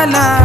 sana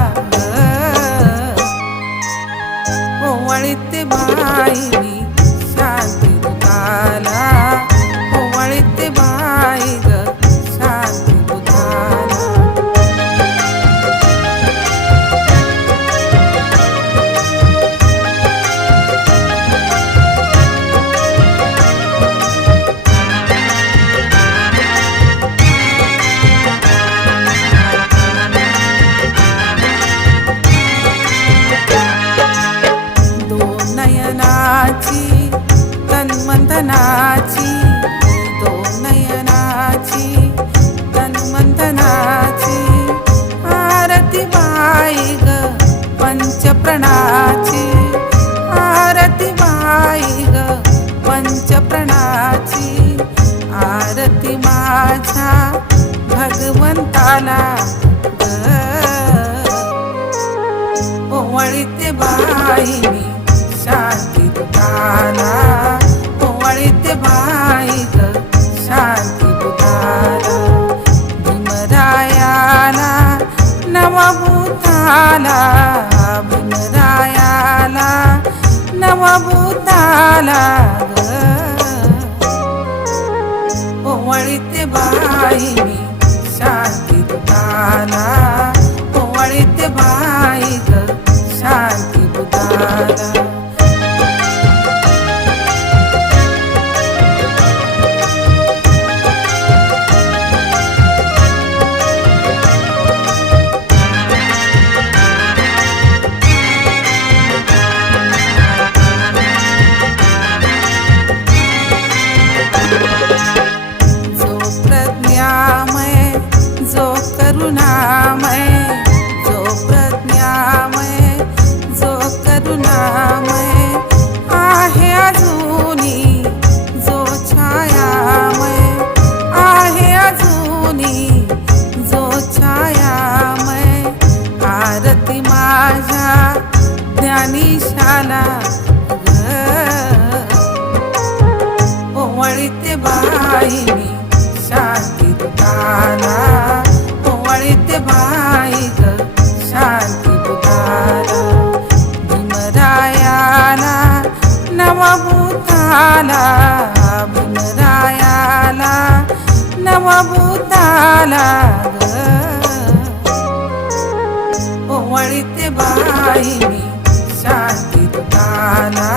माझा भगवंताला ओवळीते बाई शांती दुताला ओवळीते बाई ग शांती दुताला भीमरायाला नवभूताला भीमरायाला नवभूताला ग. ओवळीते बाई मी शांती दुताला ओवळीते बाई ग शांती बुदाला मी शांती दुताला ओवळीते बाई ग शांती दुताला भीमरायाला नवभूताला भीमरायाला नवभूताला ग. ओवळीते बाई मी शांती दुताला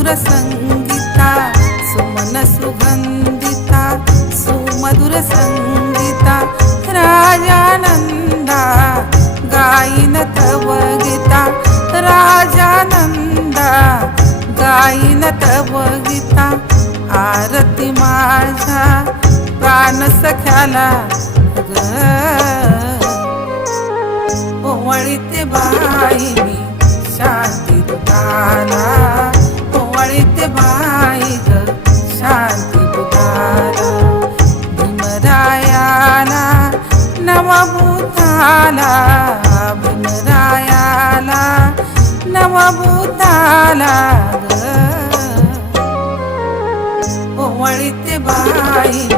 सुमधुर संगीता सुमन सुगंधिता सुमधुर संगीता राजानंदा गायीन तव गीता राजानंदा गायीन तव गीता आरती माझा प्राण सख्याला ओवळीते बाईनी शांती दुकाना नवभूताला भीमरायाला नवभूताला ग. ओवळीते बाई